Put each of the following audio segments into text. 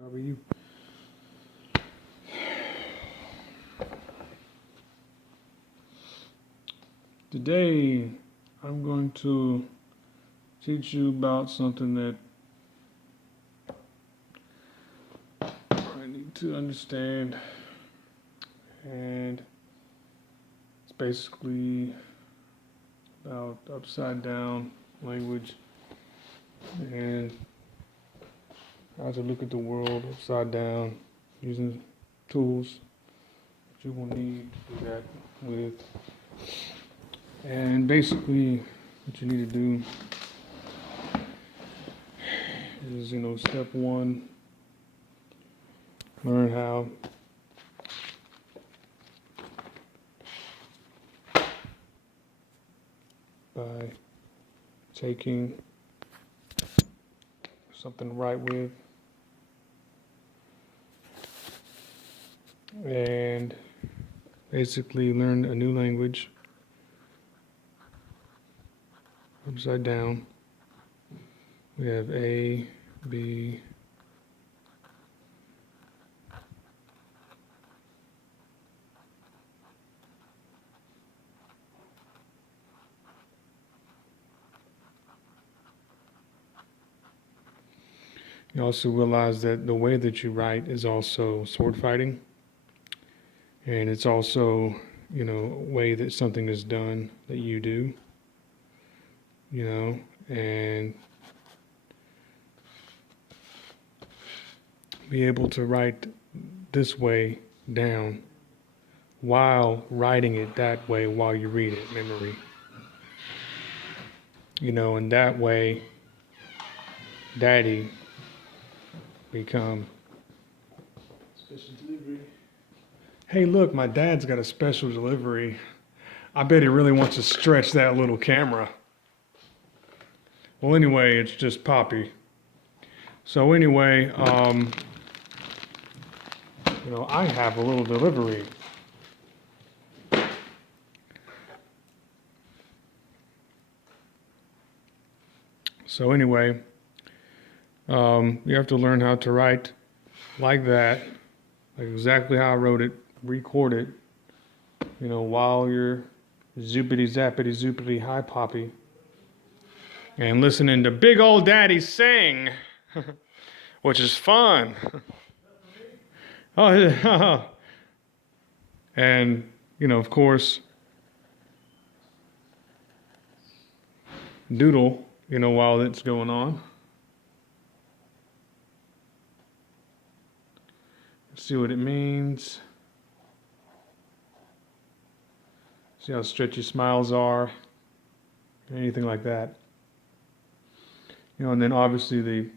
How are you? Today, I'm going to teach you about something that I need to understand, and it's basically about upside down language and how to look at the world upside down using tools that you will need to do that with. And basically, what you need to do is, step one, learn how by taking something to write with and basically learn a new language upside down. We have A, B, you also realize that the way that you write is also sword fighting, and it's also, a way that something is done that you do, and be able to write this way down while writing it that way while you read it, memory. And that way, daddy become special delivery. Hey, look, my dad's got a special delivery. I bet he really wants to stretch that little camera. Well, anyway, it's just Poppy. So anyway, I have a little delivery. So anyway, you have to learn how to write like that, like exactly how I wrote it, record it, while you're zoopity zappity zoopity hi Poppy, and listening to big old daddy sing, which is fun. Oh, and of course, doodle, while it's going on. See what it means. See how stretchy smiles are. Anything like that. And then obviously the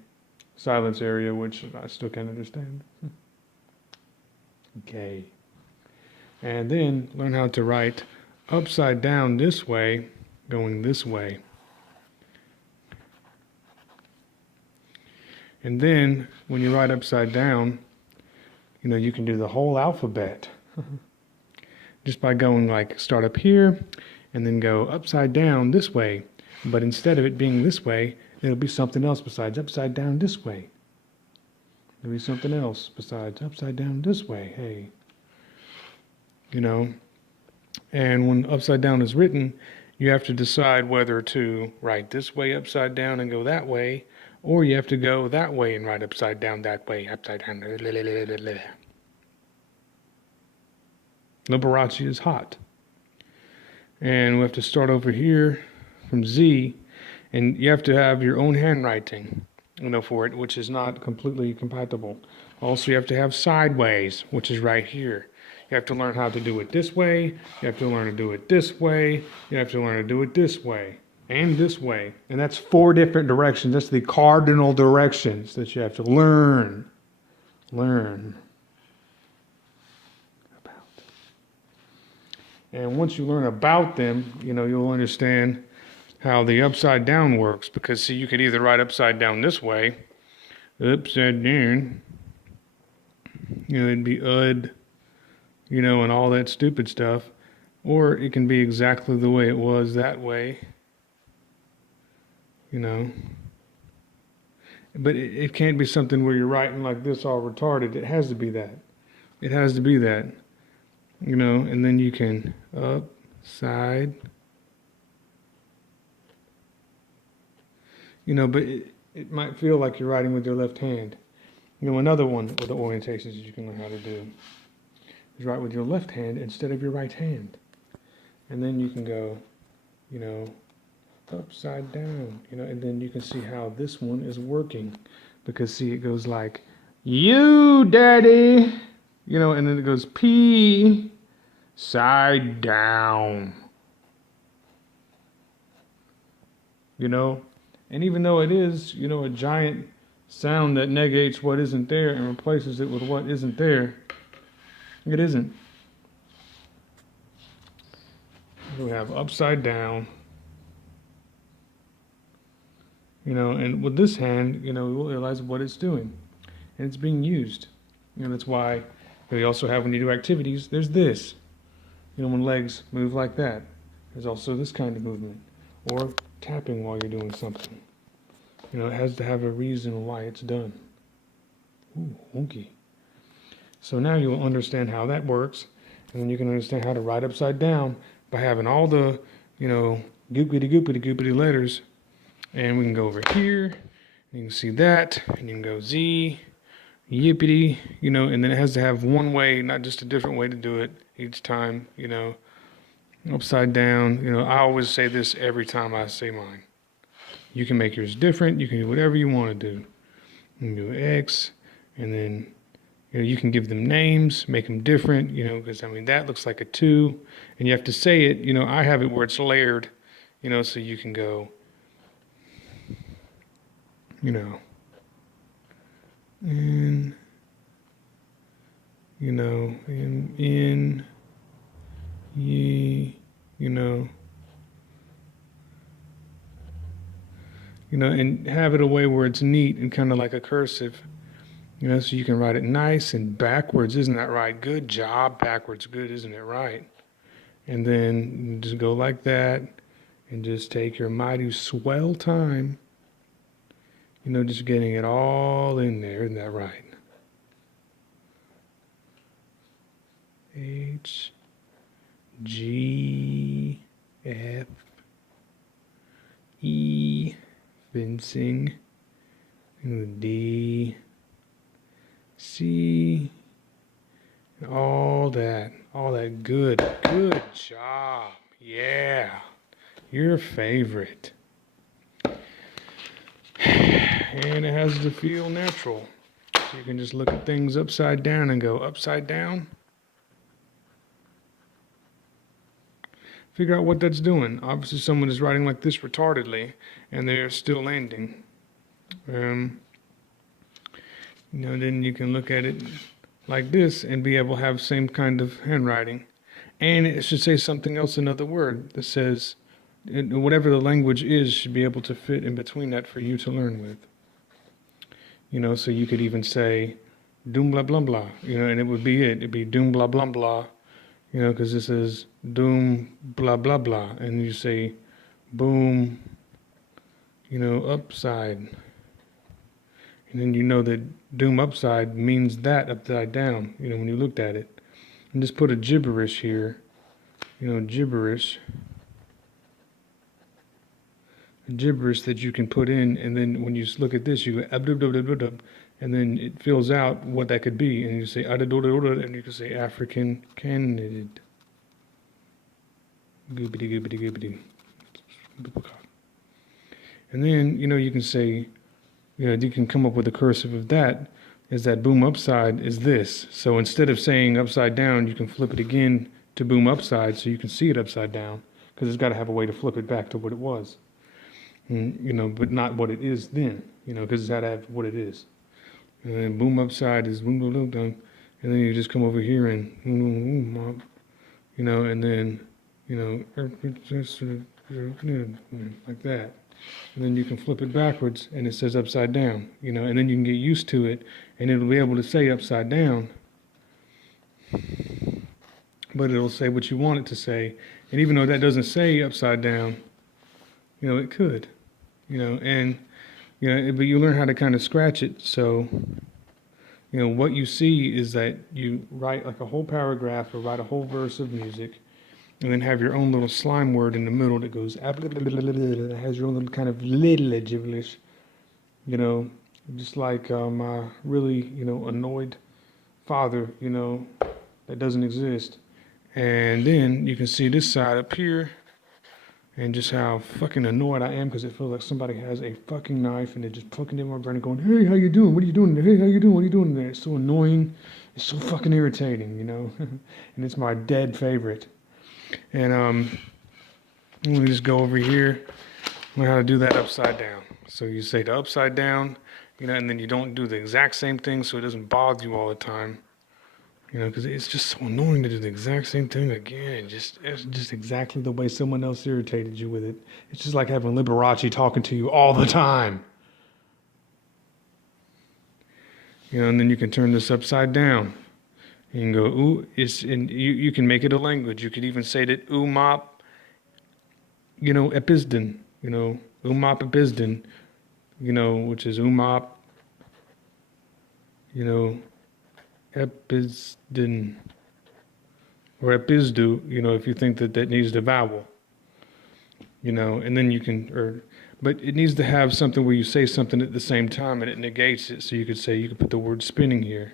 silence area, which I still can't understand. Okay. And then learn how to write upside down this way, going this way. And then when you write upside down, you can do the whole alphabet just by going like start up here and then go upside down this way. But instead of it being this way, it'll be something else besides upside down this way. There'll be something else besides upside down this way. Hey, and when upside down is written, you have to decide whether to write this way upside down and go that way, or you have to go that way and write upside down that way, upside down. Liberace is hot. And we have to start over here from Z, and you have to have your own handwriting, for it, which is not completely compatible. Also, you have to have sideways, which is right here. You have to learn how to do it this way. You have to learn to do it this way. You have to learn to do it this way and this way. And that's 4 different directions. That's the cardinal directions that you have to learn about. And once you learn about them, you'll understand how the upside down works. Because, see, you could either write upside down this way, upside down, it'd be and all that stupid stuff. Or it can be exactly the way it was that way, But it can't be something where you're writing like this all retarded. It has to be that. It has to be that. And then you can up, side. But it might feel like you're writing with your left hand. Another one with the orientations that you can learn how to do is write with your left hand instead of your right hand. And then you can go, upside down, and then you can see how this one is working. Because see, it goes like, you daddy, and then it goes P, side down, And even though it is, a giant sound that negates what isn't there and replaces it with what isn't there, it isn't. We have upside down, and with this hand, we will realize what it's doing. And it's being used. That's why we also have, when you do activities, there's this. When legs move like that, there's also this kind of movement. Or tapping while you're doing something. It has to have a reason why it's done. Ooh, wonky. So now you'll understand how that works, and then you can understand how to write upside down by having all the, goopity letters. And we can go over here, and you can see that, and you can go Z, yippity, and then it has to have one way, not just a different way to do it each time, upside down. I always say this every time I say mine. You can make yours different. You can do whatever you want to do. You can do X, and then you can give them names, make them different. Because that looks like a 2, and you have to say it. I have it where it's layered. So you can go. In. In. Ye. And have it a way where it's neat and kind of like a cursive, so you can write it nice and backwards. Isn't that right? Good job, backwards. Good, isn't it right? And then just go like that and just take your mighty swell time, just getting it all in there. Isn't that right? H, G, F, E, fencing, D, C, all that good job. Yeah, your favorite. And it has to feel natural. So you can just look at things upside down and go upside down. Figure out what that's doing. Obviously someone is writing like this retardedly and they're still landing. Then you can look at it like this and be able to have same kind of handwriting. And it should say something else, another word that says, whatever the language is should be able to fit in between that for you to learn with. So you could even say, doom blah blah blah, and it would be it. It'd be doom blah blah blah, because this is doom blah blah blah, and you say boom, upside, and then that doom upside means that upside down, when you looked at it. And just put a gibberish here, gibberish that you can put in, and then when you look at this, you go abdub, and then it fills out what that could be, and you say adadododod, and you can say African candidate. Goobity. And then, you can say, you can come up with a cursive of that, is that boom upside is this. So instead of saying upside down, you can flip it again to boom upside so you can see it upside down, because it's got to have a way to flip it back to what it was. And, but not what it is then, because it's got to have what it is. And then boom upside is boom, boom, boom, boom. And then you just come over here and, and then, like that. And then you can flip it backwards and it says upside down, and then you can get used to it and it'll be able to say upside down, but it'll say what you want it to say. And even though that doesn't say upside down, it could, and, but you learn how to kind of scratch it. So, what you see is that you write like a whole paragraph or write a whole verse of music, and then have your own little slime word in the middle that goes, that has your own little kind of little gibberish, just like my really, annoyed father, that doesn't exist. And then you can see this side up here, and just how fucking annoyed I am because it feels like somebody has a fucking knife and they're just poking in my brain and going, hey, how you doing? What are you doing there? Hey, how you doing? What are you doing there? It's so annoying. It's so fucking irritating, and it's my dead favorite. And let me just go over here, learn how to do that upside down. So you say the upside down, and then you don't do the exact same thing so it doesn't bother you all the time. Because it's just so annoying to do the exact same thing again. It's just exactly the way someone else irritated you with it. It's just like having Liberace talking to you all the time. And then you can turn this upside down. You can go, ooh, and you can make it a language. You could even say that umop, episden, umop episden, which is umop, episden, or epizdu, if you think that needs the vowel, and then you can, but it needs to have something where you say something at the same time and it negates it. So you could put the word spinning here.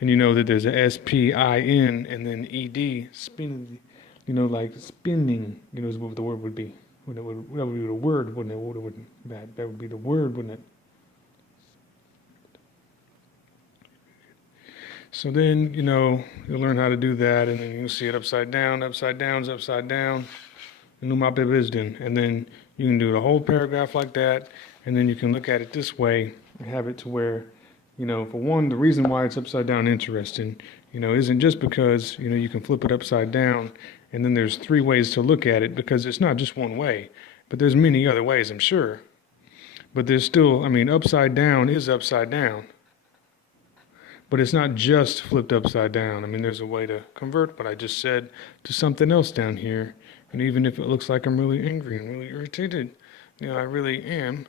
And you know that there's a S-P-I-N and then E-D, spinning, like spinning, is what the word would be. That would be the word, wouldn't it? That would be the word, wouldn't it? So then, you'll learn how to do that, and then you'll see it upside down, upside down, and then you can do the whole paragraph like that, and then you can look at it this way and have it to where, for one, the reason why it's upside down interesting, isn't just because, you can flip it upside down, and then there's 3 ways to look at it, because it's not just one way, but there's many other ways, I'm sure. But there's still, upside down is upside down. But it's not just flipped upside down. There's a way to convert what I just said to something else down here. And even if it looks like I'm really angry and really irritated, I really am.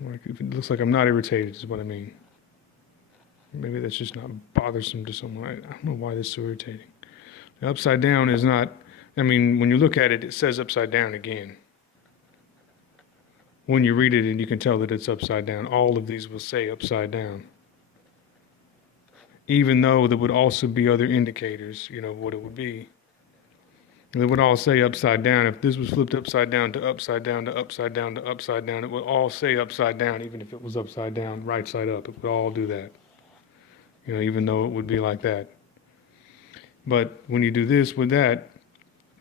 Like if it looks like I'm not irritated is what I mean. Maybe that's just not bothersome to someone. I don't know why this is so irritating. The upside down is not, when you look at it, it says upside down again. When you read it and you can tell that it's upside down, all of these will say upside down. Even though there would also be other indicators, what it would be. They would all say upside down. If this was flipped upside down to upside down to upside down to upside down, it would all say upside down, even if it was upside down, right side up. It would all do that. Even though it would be like that. But when you do this with that,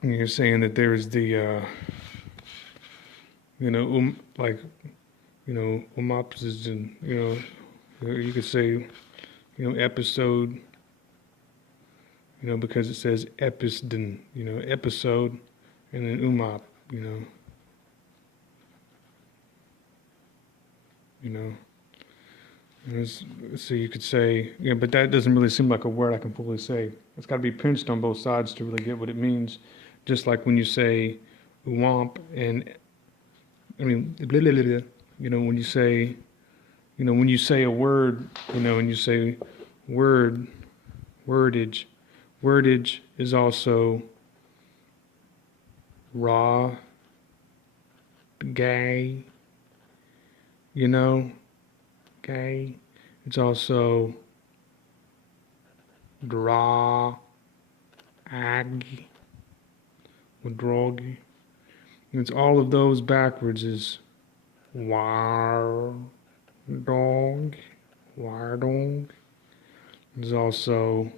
you're saying that there is the umopsis, you could say, episode, because it says episden, episode, and then umop, so you could say, but that doesn't really seem like a word I can fully say. It's got to be pinched on both sides to really get what it means. Just like when you say womp and blah, blah, blah, blah. When you say, when you say a word, and you say wordage is also raw, gay, gay. It's also draw, ag, drog. It's all of those backwards is war dog. There's also,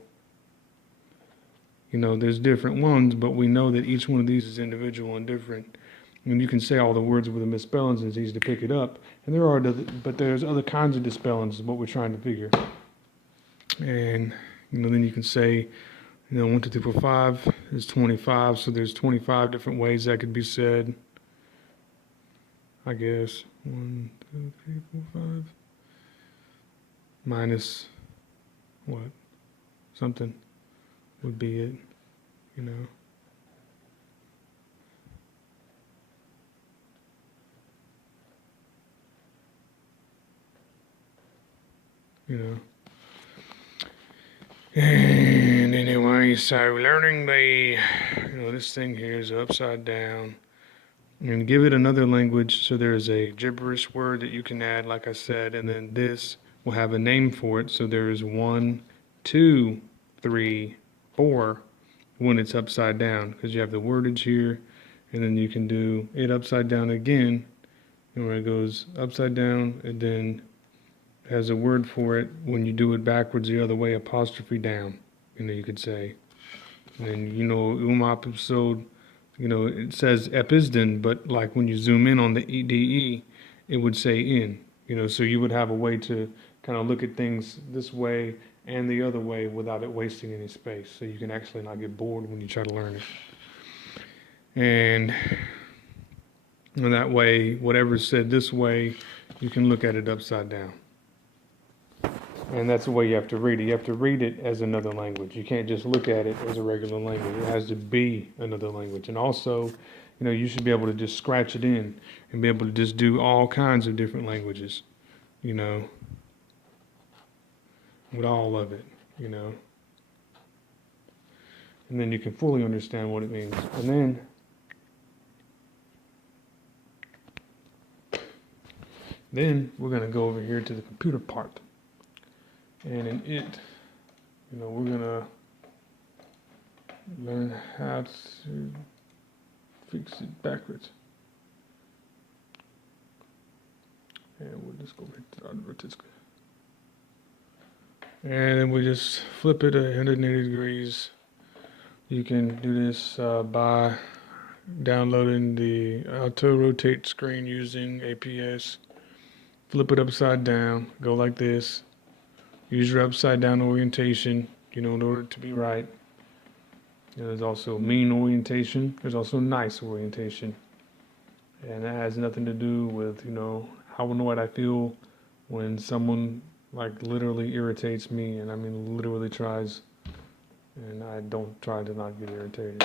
there's different ones, but we know that each one of these is individual and different. And you can say all the words with the misspellings, and it's easy to pick it up. And there's other kinds of misspellings is what we're trying to figure. And, then you can say, 1, 2, 3, 4, 5 is 25, so there's 25 different ways that could be said. I guess 1, 2, 3, 4, 5 minus what? Something would be it, you know. And anyway, so learning this thing here is upside down. And give it another language. So there's a gibberish word that you can add, like I said, and then this will have a name for it. So there's 1, 2, 3, 4 when it's upside down, because you have the wordage here, and then you can do it upside down again, and where it goes upside down, and then has a word for it when you do it backwards the other way, apostrophe down, you could say. And then, episode, it says episden, but like when you zoom in on the EDE, it would say in, so you would have a way to kind of look at things this way and the other way without it wasting any space. So you can actually not get bored when you try to learn it. And that way, whatever's said this way, you can look at it upside down. And that's the way you have to read it. You have to read it as another language. You can't just look at it as a regular language. It has to be another language. And also, you should be able to just scratch it in and be able to just do all kinds of different languages, with all of it, And then you can fully understand what it means. And then we're going to go over here to the computer part. And in it, we're going to learn how to fix it backwards. And we'll just go right to the advertisement. And then we just flip it 180 degrees. You can do this by downloading the auto rotate screen using APS. Flip it upside down, go like this. Use your upside down orientation, in order to be right. There's also mean orientation. There's also nice orientation. And that has nothing to do with, how annoyed I feel when someone literally irritates me, and I mean literally tries, and I don't try to not get irritated,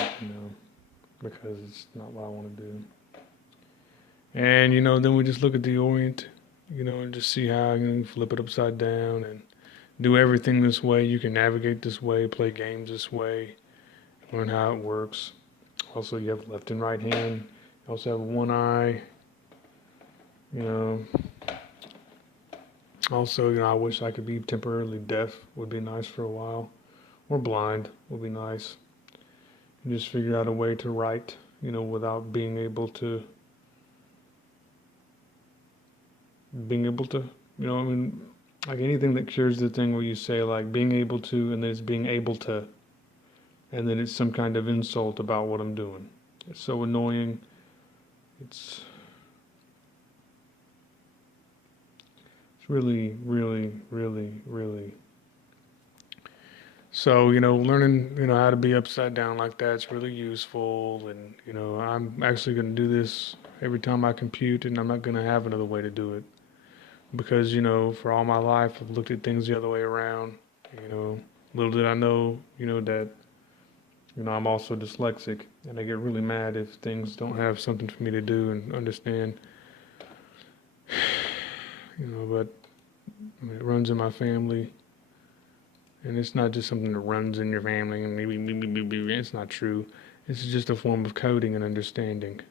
because it's not what I want to do. And then we just look at the orient, and just see how you can flip it upside down and do everything this way. You can navigate this way, play games this way, learn how it works. Also, you have left and right hand. You also have one eye. Also, I wish I could be temporarily deaf. Would be nice for a while. Or blind would be nice. And just figure out a way to write, without being able to, like anything that cures the thing where you say being able to, and then it's being able to, and then it's some kind of insult about what I'm doing. It's so annoying. It's really, really, really, really. So, learning, how to be upside down like that's really useful. And, I'm actually going to do this every time I compute, and I'm not going to have another way to do it. Because, for all my life, I've looked at things the other way around. Little did I know, that, I'm also dyslexic, and I get really mad if things don't have something for me to do and understand. But it runs in my family, and it's not just something that runs in your family and maybe it's not true. It's just a form of coding and understanding.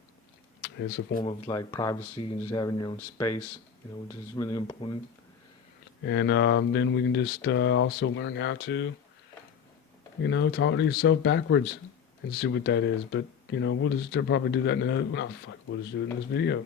It's a form of privacy and just having your own space, which is really important. And then we can just also learn how to, talk to yourself backwards and see what that is. But we'll just probably do that in another. We'll just do it in this video.